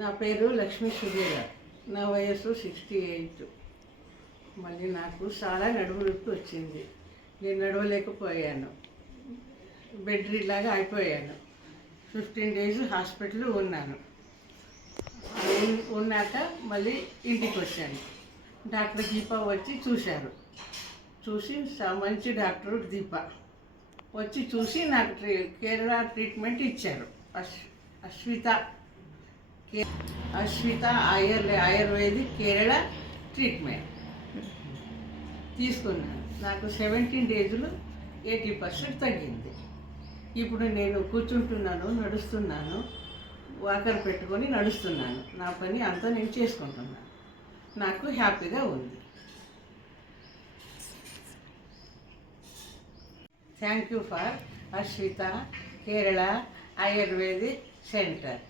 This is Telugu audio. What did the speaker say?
నా పేరు లక్ష్మీ సుధీర. నా వయస్సు 68. మళ్ళీ నాకు చాలా నడుము నొప్పి వచ్చింది. నేను నడవలేకపోయాను, బెడ్ లాగా అయిపోయాను. 15 days హాస్పిటల్లో ఉన్నాను. ఉన్నాక మళ్ళీ ఇంటికి వచ్చాను. డాక్టర్ దీప వచ్చి చూశారు. చూసి మంచి డాక్టర్ దీప వచ్చి చూసి నాకు కేరళ ట్రీట్మెంట్ ఇచ్చారు. అశ్విత ఆయుర్వేదిక్ కేరళ ట్రీట్మెంట్ తీసుకున్నాను. నాకు 17 daysలో 80% తగ్గింది. ఇప్పుడు నేను కూర్చుంటున్నాను, నడుస్తున్నాను, వాకర్ పెట్టుకొని నడుస్తున్నాను. నా పని అంతా నేను చేసుకుంటున్నాను. నాకు హ్యాపీగా ఉంది. Thank you for Ashwitha Kerala ayurvedic centre.